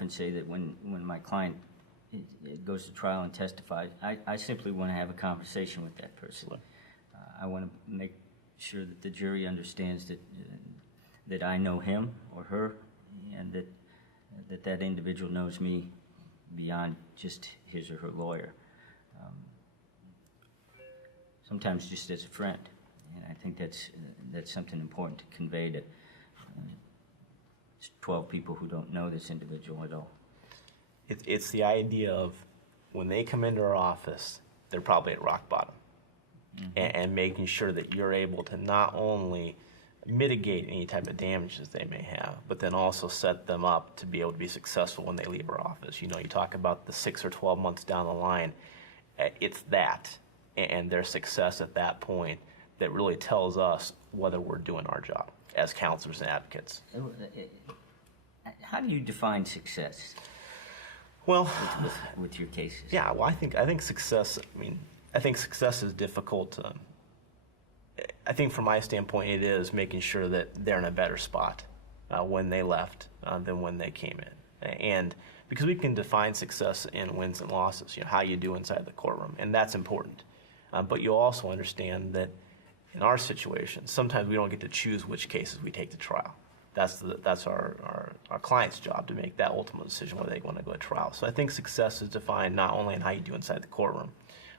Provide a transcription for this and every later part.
often say that when my client goes to trial and testifies, I simply want to have a conversation with that person. I want to make sure that the jury understands that I know him or her, and that individual knows me beyond just his or her lawyer. Sometimes just as a friend, and I think that's something important to convey to 12 people who don't know this individual at all. It's the idea of when they come into our office, they're probably at rock bottom. Mm-hmm. and making sure that you're able to not only mitigate any type of damages they may have, but then also set them up to be able to be successful when they leave our office. You know, you talk about the 6 or 12 months down the line, it's that and their success at that point that really tells us whether we're doing our job as counselors and advocates. How do you define success? Well, with your cases. Yeah, well, I think success, I think success is difficult. I think from my standpoint, it is making sure that they're in a better spot when they left than when they came in. And because we can define success in wins and losses, you know, how you do inside the courtroom, and that's important. But you'll also understand that in our situation, sometimes we don't get to choose which cases we take to trial. That's our client's job to make that ultimate decision whether they want to go to trial. So I think success is defined not only in how you do inside the courtroom,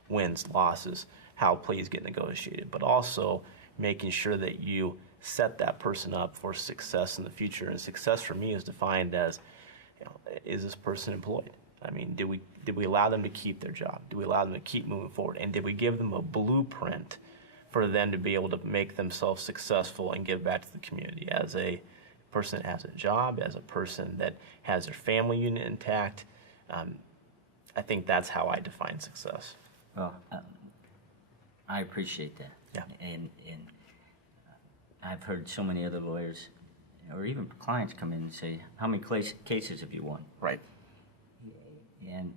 wins, losses, how pleas get negotiated, but also making sure that you set that person up for success in the future. And success for me is defined as, you know, is this person employed? Did we allow them to keep their job? Did we allow them to keep moving forward? And did we give them a blueprint for them to be able to make themselves successful and give back to the community as a person that has a job, as a person that has their family unit intact? I think that's how I define success. Well, I appreciate that. Yeah. And I've heard so many other lawyers, or even clients, come in and say, "How many cases have you won?" Right. And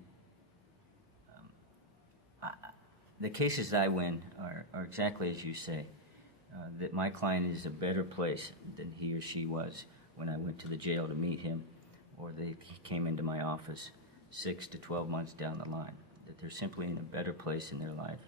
the cases that I win are exactly as you say, that my client is a better place than he or she was when I went to the jail to meet him, or they came into my office 6 to 12 months down the line, that they're simply in a better place in their life.